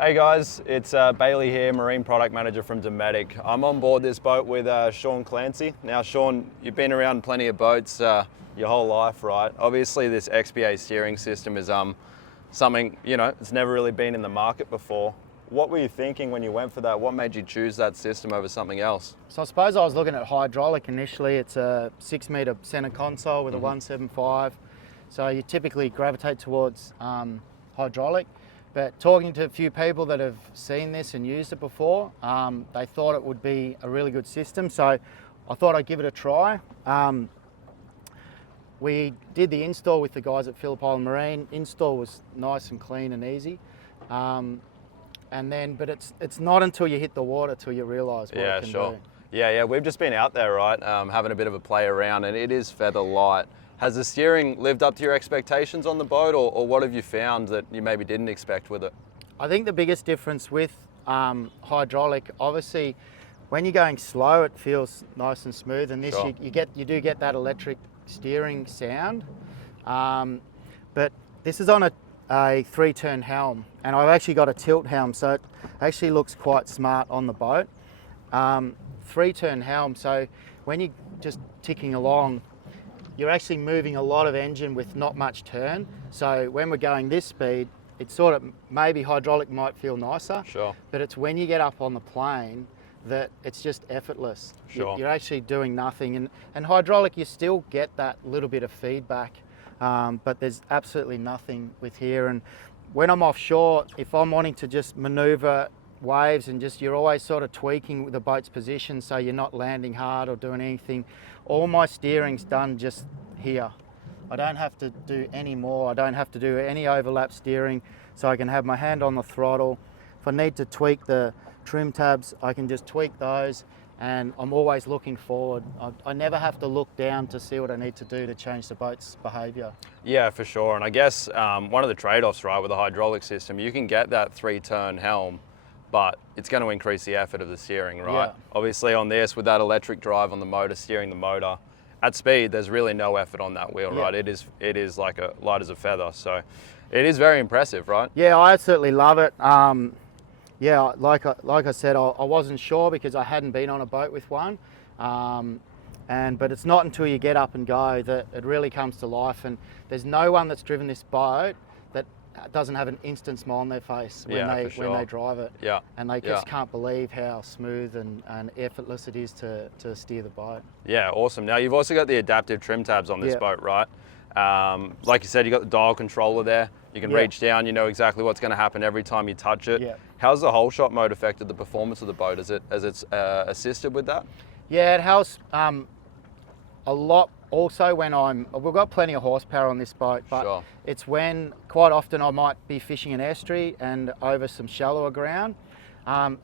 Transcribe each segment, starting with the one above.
Hey guys, it's Bailey here, Marine Product Manager from Dometic. I'm on board this boat with Shaun Clancy. Now Shaun, you've been around plenty of boats your whole life, right? Obviously this XPA steering system is something, it's never really been in the market before. What were you thinking when you went for that? What made you choose that system over something else? So I suppose I was looking at hydraulic initially. It's a 6-metre centre console with a 175. So you typically gravitate towards hydraulic. But talking to a few people that have seen this and used it before, they thought it would be a really good system. So I thought I'd give it a try. We did the install with the guys at Phillip Island Marine. Install was nice and clean and easy. But it's not until you hit the water till you realise what it can do. Yeah, we've just been out there, right, having a bit of a play around, and it is feather light. Has the steering lived up to your expectations on the boat, or what have you found that you maybe didn't expect with it? I think the biggest difference with hydraulic, obviously, when you're going slow, it feels nice and smooth, and this you do get that electric steering sound. But this is on a 3-turn helm, and I've actually got a tilt helm, so it actually looks quite smart on the boat. 3-turn helm, so when you're just ticking along, you're actually moving a lot of engine with not much turn. So when we're going this speed, it's sort of, maybe hydraulic might feel nicer, but it's when you get up on the plane that it's just effortless. You're actually doing nothing. And hydraulic, you still get that little bit of feedback, but there's absolutely nothing with here. And when I'm offshore, if I'm wanting to just maneuver waves and you're always sort of tweaking the boat's position so you're not landing hard or doing anything, all my steering's done just here. I don't have to do any more. I don't have to do any overlap steering, so I can have my hand on the throttle. If I need to tweak the trim tabs, I can just tweak those, and I'm always looking forward. I never have to look down to see what I need to do to change the boat's behaviour. Yeah, for sure. And I guess one of the trade-offs, right, with a hydraulic system, you can get that 3-turn helm, but it's going to increase the effort of the steering, right? Yeah. Obviously on this, with that electric drive on the motor, steering the motor, at speed, there's really no effort on that wheel, right? It is like a light as a feather. So it is very impressive, right? Yeah, I absolutely love it. Like I said, I wasn't sure because I hadn't been on a boat with one. But it's not until you get up and go that it really comes to life. And there's no one that's driven this boat that doesn't have an instant smile on their face when they drive it. Yeah. And they just can't believe how smooth and effortless it is to steer the boat. Yeah, awesome. Now you've also got the adaptive trim tabs on this boat, right? Like you said, you got the dial controller there. You can reach down, you know exactly what's going to happen every time you touch it. Yeah. How's the whole shot mode affected the performance of the boat? Has it assisted with that? Yeah, it helps a lot. Also, we've got plenty of horsepower on this boat, but it's when quite often I might be fishing an estuary and over some shallower ground.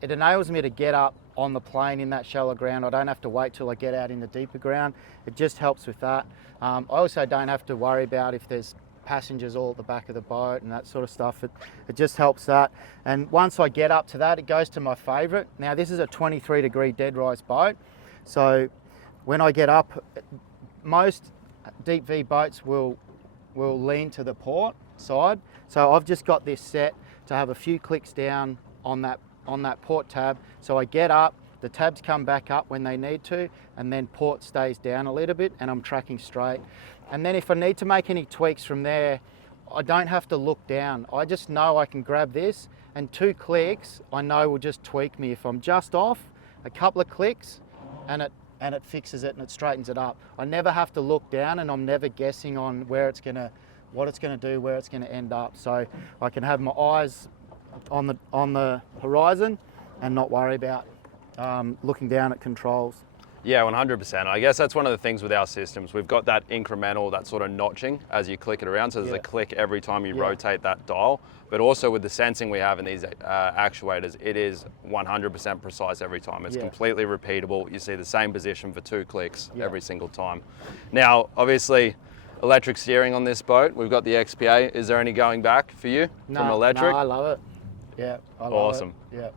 It enables me to get up on the plane in that shallow ground. I don't have to wait till I get out in the deeper ground. It just helps with that. I also don't have to worry about if there's passengers all at the back of the boat and that sort of stuff. It just helps that. And once I get up to that, it goes to my favourite. Now this is a 23-degree dead rise boat, so when I get up, most deep V boats will lean to the port side. So I've just got this set to have a few clicks down on that port tab. So I get up, the tabs come back up when they need to, and then port stays down a little bit and I'm tracking straight. And then if I need to make any tweaks from there, I don't have to look down. I just know I can grab this, and 2 clicks I know will just tweak me. If I'm just off, a couple of clicks and it fixes it and it straightens it up. I never have to look down, and I'm never guessing on what it's gonna do, where it's gonna end up. So I can have my eyes on the horizon and not worry about looking down at controls. Yeah, 100%. I guess that's one of the things with our systems. We've got that incremental, that sort of notching as you click it around. So there's a click every time you rotate that dial. But also with the sensing we have in these actuators, it is 100% precise every time. It's completely repeatable. You see the same position for 2 clicks every single time. Now, obviously, electric steering on this boat. We've got the XPA. Is there any going back for you from electric? No, I love it. Yeah, I love it. Awesome. Yeah.